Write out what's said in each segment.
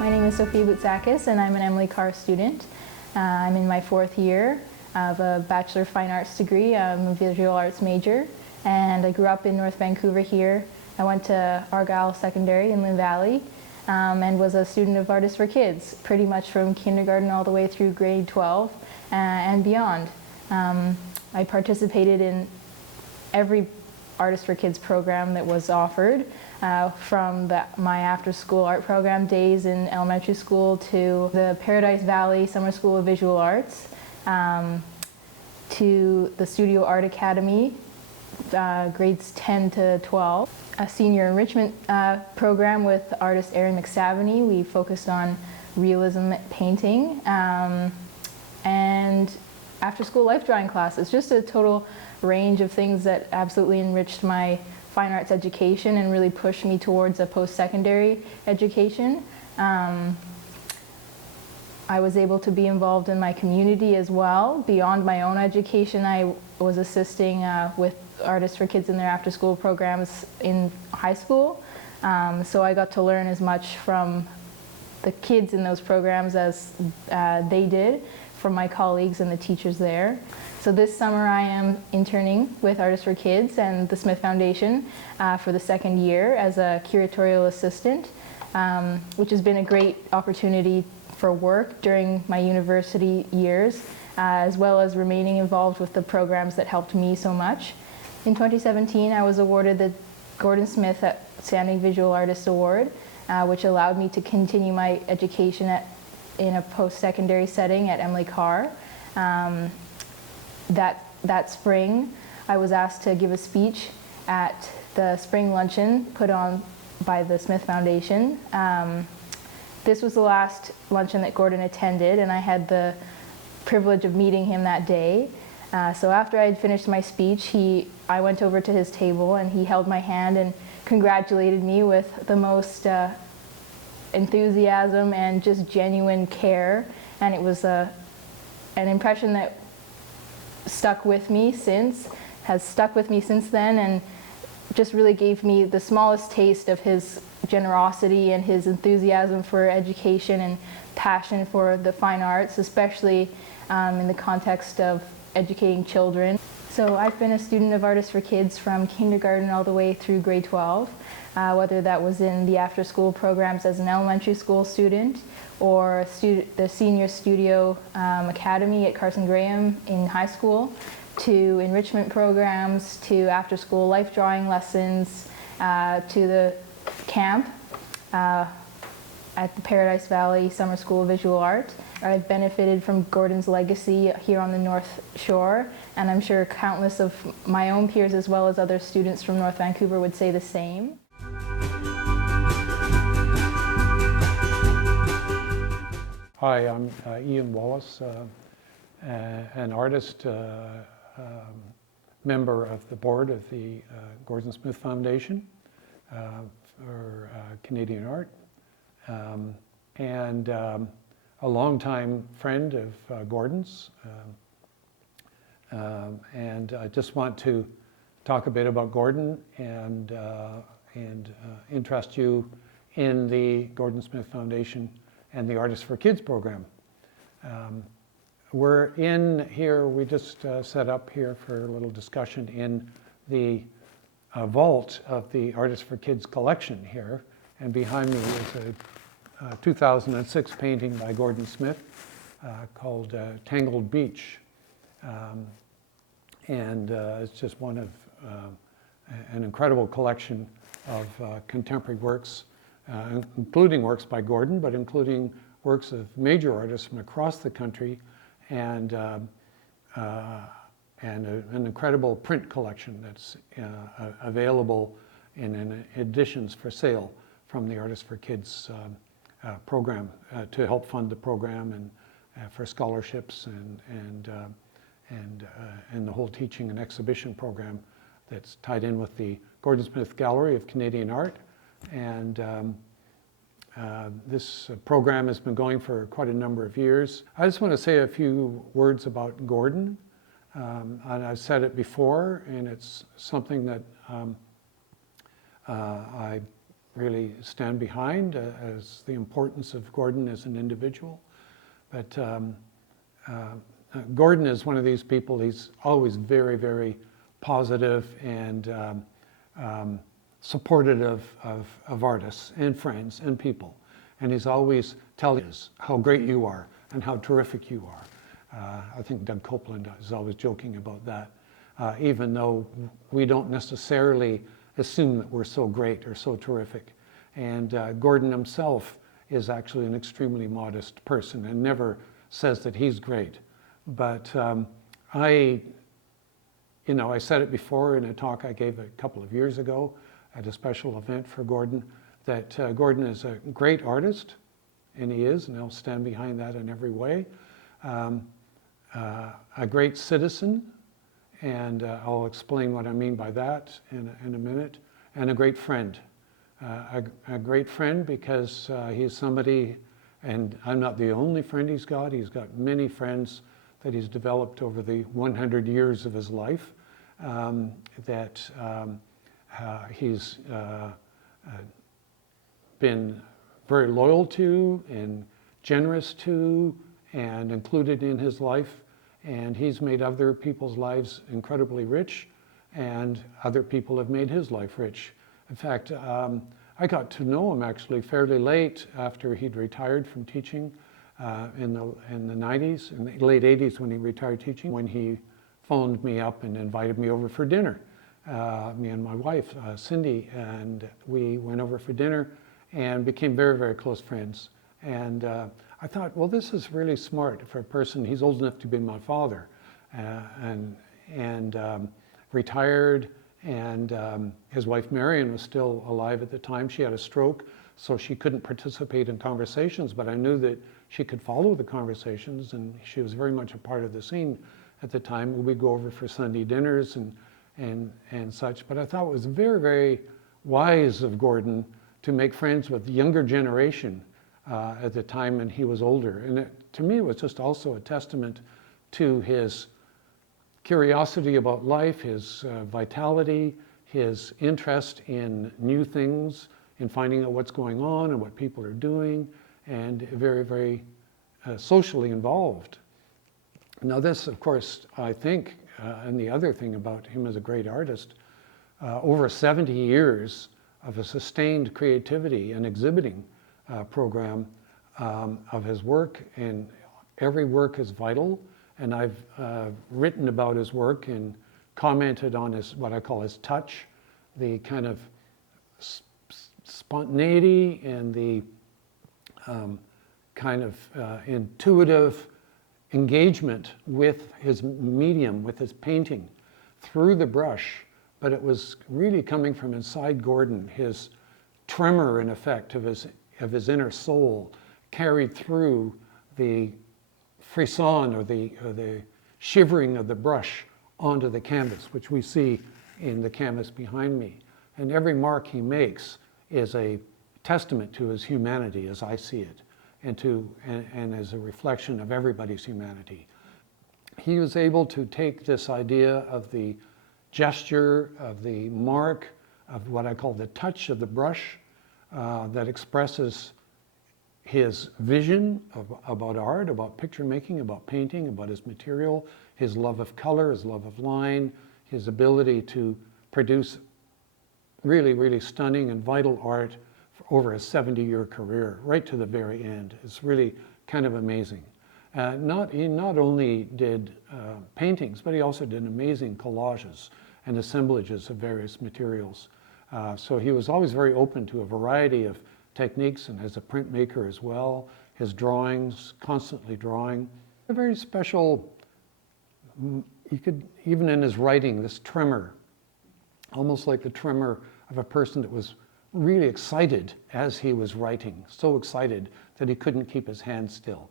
My name is Sophie and I'm an Emily Carr student. I'm in my 4th year of a Bachelor of Fine Arts degree. I'm a visual arts major, and I grew up in North Vancouver here. I went to Argyle Secondary in Lynn Valley and was a student of Artists for Kids, pretty much from kindergarten all the way through grade 12 and beyond. I participated in every Artists for Kids program that was offered, from my after-school art program days in elementary school to the Paradise Valley Summer School of Visual Arts, to the Studio Art Academy, grades 10 to 12. A senior enrichment program with artist Erin McSavany. We focused on realism painting, and after-school life drawing classes. Just a total range of things that absolutely enriched my fine arts education and really pushed me towards a post-secondary education. I was able to be involved in my community as well. Beyond my own education, I was assisting with Artists for Kids in their after-school programs in high school. So I got to learn as much from the kids in those programs as they did from my colleagues and the teachers there. So this summer I am interning with Artists for Kids and the Smith Foundation for the 2nd year as a curatorial assistant, which has been a great opportunity for work during my university years, as well as remaining involved with the programs that helped me so much. In 2017, I was awarded the Gordon Smith Outstanding Visual Artist Award, which allowed me to continue my education in a post-secondary setting at Emily Carr. That spring, I was asked to give a speech at the spring luncheon put on by the Smith Foundation. This was the last luncheon that Gordon attended, and I had the privilege of meeting him that day. So after I had finished my speech, I went over to his table and he held my hand and congratulated me with the most enthusiasm and just genuine care. And it was an impression that has stuck with me since then, and just really gave me the smallest taste of his generosity and his enthusiasm for education and passion for the fine arts, especially in the context of educating children. So I've been a student of Artists for Kids from kindergarten all the way through grade 12, whether that was in the after-school programs as an elementary school student or the Senior Studio Academy at Carson Graham in high school, to enrichment programs, to after-school life drawing lessons, to the camp at the Paradise Valley Summer School of Visual Art. I've benefited from Gordon's legacy here on the North Shore, and I'm sure countless of my own peers as well as other students from North Vancouver would say the same. Hi, I'm Ian Wallace, an artist, member of the board of the Gordon Smith Foundation for Canadian art, and a longtime friend of Gordon's. And I just want to talk a bit about Gordon and interest you in the Gordon Smith Foundation and the Artists for Kids program. We're in here, we just set up here for a little discussion in the vault of the Artists for Kids collection here. And behind me is a 2006 painting by Gordon Smith called Tangled Beach. And it's just one of an incredible collection of contemporary works, including works by Gordon, but including works of major artists from across the country, and an incredible print collection that's available in editions for sale from the Artists for Kids program to help fund the program and for scholarships and the whole teaching and exhibition program that's tied in with the Gordon Smith Gallery of Canadian Art. And this program has been going for quite a number of years. I just want to say a few words about Gordon. And I've said it before, and it's something that I really stand behind as the importance of Gordon as an individual. But Gordon is one of these people, he's always very, very positive and supportive of artists and friends and people. And he's always telling us how great you are and how terrific you are. I think Doug Copeland is always joking about that, even though we don't necessarily assume that we're so great or so terrific. And Gordon himself is actually an extremely modest person and never says that he's great. But I said it before in a talk I gave a couple of years ago at a special event for Gordon, that Gordon is a great artist, and he is, and I'll stand behind that in every way. A great citizen, and I'll explain what I mean by that in a minute, and a great friend. A great friend because he's somebody, and I'm not the only friend he's got many friends that he's developed over the 100 years of his life that he's been very loyal to and generous to and included in his life. And he's made other people's lives incredibly rich, and other people have made his life rich. In fact, I got to know him actually fairly late after he'd retired from teaching in the 90s, in the late 80s when he retired teaching, when he phoned me up and invited me over for dinner. Me and my wife, Cindy, and we went over for dinner and became very, very close friends. And I thought, well, this is really smart for a person. He's old enough to be my father, and retired. And his wife Marion was still alive at the time. She had a stroke, so she couldn't participate in conversations, but I knew that she could follow the conversations, and she was very much a part of the scene at the time. We'd go over for Sunday dinners and such. But I thought it was very, very wise of Gordon to make friends with the younger generation at the time when he was older. And to me, it was just also a testament to his curiosity about life, his vitality, his interest in new things, in finding out what's going on and what people are doing, and very, very socially involved. Now this, of course, I think, and the other thing about him as a great artist, over 70 years of a sustained creativity and exhibiting program of his work, and every work is vital. And I've written about his work and commented on his, what I call his touch, the kind of spontaneity and the kind of intuitive engagement with his medium, with his painting through the brush. But it was really coming from inside Gordon, his tremor, in effect, of his inner soul carried through the frisson, or the shivering of the brush onto the canvas, which we see in the canvas behind me. And every mark he makes is a testament to his humanity as I see it, and as a reflection of everybody's humanity. He was able to take this idea of the gesture, of the mark, of what I call the touch of the brush, that expresses his vision about art, about picture making, about painting, about his material, his love of color, his love of line, his ability to produce really, really stunning and vital art for over a 70-year career, right to the very end. It's really kind of amazing. He not only did paintings, but he also did amazing collages and assemblages of various materials. So he was always very open to a variety of techniques, and as a printmaker as well. His drawings, constantly drawing. A very special, you could, even in his writing, this tremor, almost like the tremor of a person that was really excited as he was writing, so excited that he couldn't keep his hands still.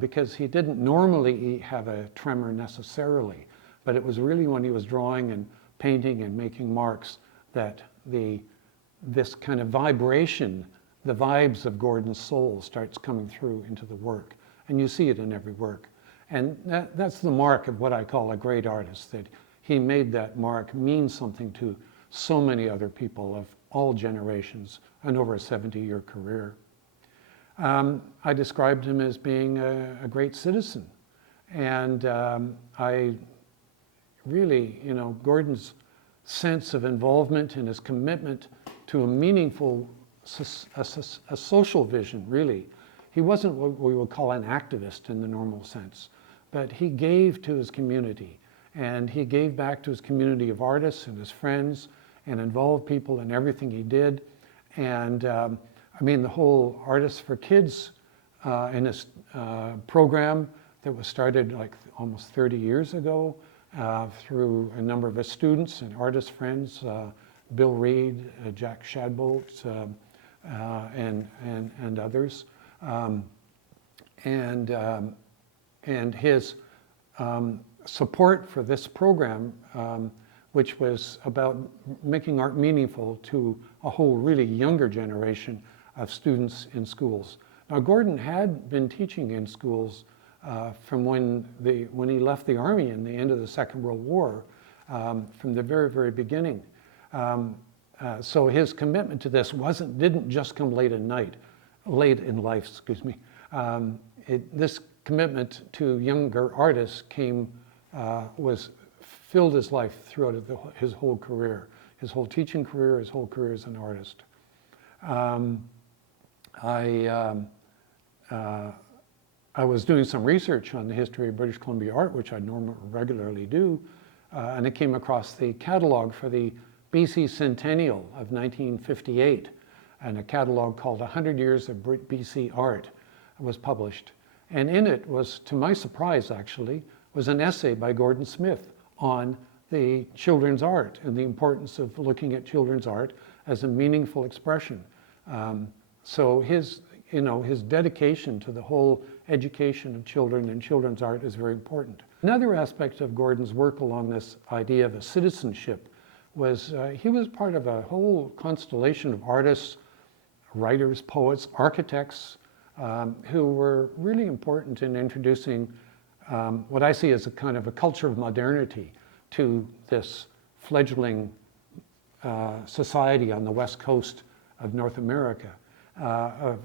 Because he didn't normally have a tremor necessarily, but it was really when he was drawing and painting and making marks that this kind of vibration, the vibes of Gordon's soul, starts coming through into the work. And you see it in every work. And that's the mark of what I call a great artist, that he made that mark mean something to so many other people of all generations and over a 70-year career. I described him as being a great citizen. And I really, Gordon's sense of involvement and his commitment to a meaningful, a social vision, really. He wasn't what we would call an activist in the normal sense, but he gave to his community. And he gave back to his community of artists and his friends and involved people in everything he did. And the whole Artists for Kids in his program that was started like almost 30 years ago through a number of his students and artist friends, Bill Reed, Jack Shadbolt, and others. And his support for this program, which was about making art meaningful to a whole really younger generation of students in schools. Now, Gordon had been teaching in schools from when he left the army in the end of the Second World War, from the very, very beginning. So his commitment to this didn't just come late in life, excuse me. This commitment to younger artists filled his life throughout his whole career, his whole teaching career, his whole career as an artist. I was doing some research on the history of British Columbia art, which I regularly do, and I came across the catalog for the BC Centennial of 1958, and a catalog called 100 Years of BC Art was published. And in it was, to my surprise actually, was an essay by Gordon Smith on the children's art and the importance of looking at children's art as a meaningful expression. So his dedication to the whole education of children and children's art is very important. Another aspect of Gordon's work along this idea of a citizenship was he was part of a whole constellation of artists, writers, poets, architects, who were really important in introducing what I see as a kind of a culture of modernity to this fledgling society on the west coast of North America. A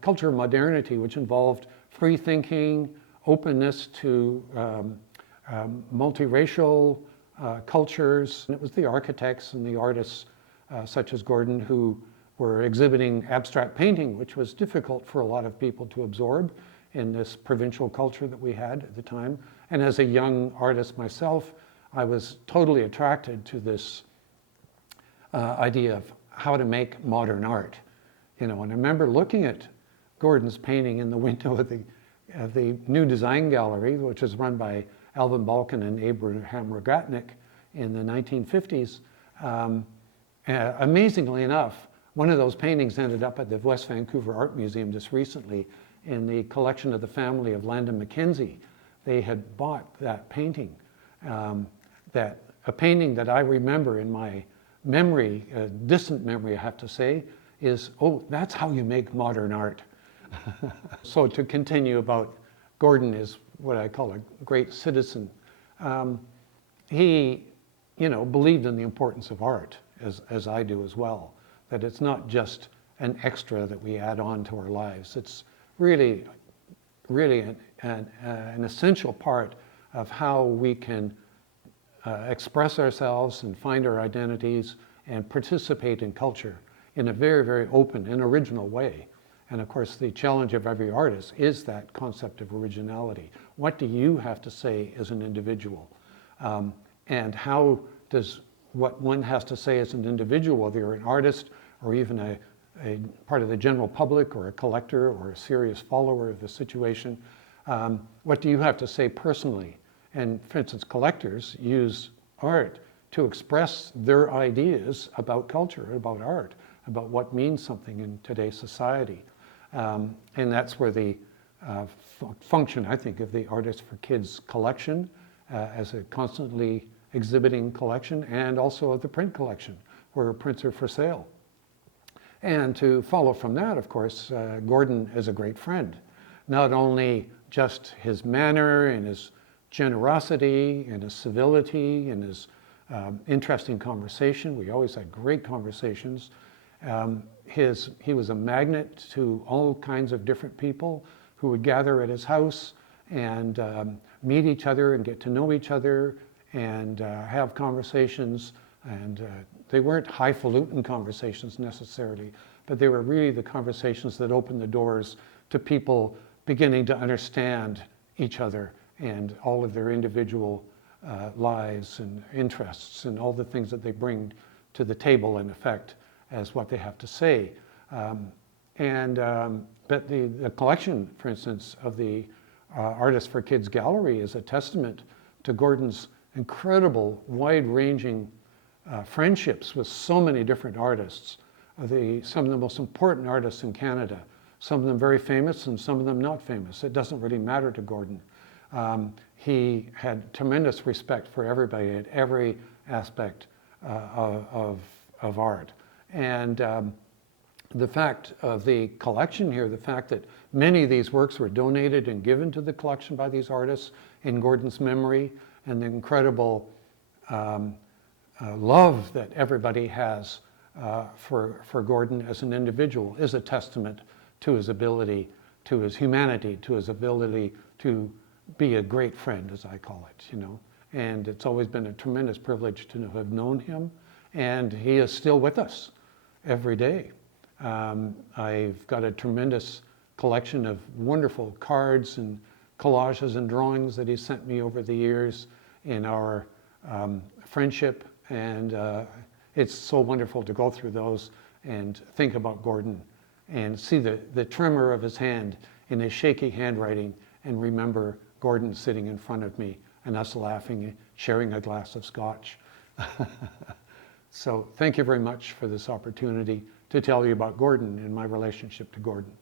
culture of modernity which involved free thinking, openness to multiracial cultures. And it was the architects and the artists such as Gordon who were exhibiting abstract painting, which was difficult for a lot of people to absorb in this provincial culture that we had at the time. And as a young artist myself, I was totally attracted to this idea of how to make modern art. And I remember looking at Gordon's painting in the window of the new design gallery, which was run by Alvin Balkin and Abraham Rogatnik in the 1950s. Amazingly enough, one of those paintings ended up at the West Vancouver Art Museum just recently, in the collection of the family of Landon Mackenzie. They had bought that painting, a painting that I remember in my memory, a distant memory I have to say, is, oh, that's how you make modern art. So to continue about Gordon is what I call a great citizen. He, believed in the importance of art, as I do as well, that it's not just an extra that we add on to our lives. It's really an essential part of how we can express ourselves and find our identities and participate in culture in a very, very open and original way. And of course, the challenge of every artist is that concept of originality. What do you have to say as an individual? And how does what one has to say as an individual, whether you're an artist or even a part of the general public or a collector or a serious follower of the situation, what do you have to say personally? And for instance, collectors use art to express their ideas about culture, about art, about what means something in today's society. And that's where the function, I think, of the Artists for Kids collection as a constantly exhibiting collection, and also of the print collection, where prints are for sale. And to follow from that, of course, Gordon is a great friend. Not only just his manner and his generosity and his civility and his interesting conversation. We always had great conversations. He was a magnet to all kinds of different people who would gather at his house and meet each other and get to know each other and have conversations. And they weren't highfalutin conversations necessarily, but they were really the conversations that opened the doors to people beginning to understand each other and all of their individual lives and interests and all the things that they bring to the table, in effect, as what they have to say. But the collection, for instance, of the Artists for Kids Gallery is a testament to Gordon's incredible, wide-ranging friendships with so many different artists, some of the most important artists in Canada, some of them very famous and some of them not famous. It doesn't really matter to Gordon. He had tremendous respect for everybody at every aspect of art. And the fact of the collection here, the fact that many of these works were donated and given to the collection by these artists in Gordon's memory, and the incredible love that everybody has for Gordon as an individual is a testament to his ability, to his humanity, to his ability to be a great friend, as I call it, And it's always been a tremendous privilege to have known him, and he is still with us every day. I've got a tremendous collection of wonderful cards and collages and drawings that he sent me over the years in our friendship, and it's so wonderful to go through those and think about Gordon and see the tremor of his hand in his shaky handwriting and remember Gordon sitting in front of me and us laughing, sharing a glass of scotch. So thank you very much for this opportunity to tell you about Gordon and my relationship to Gordon.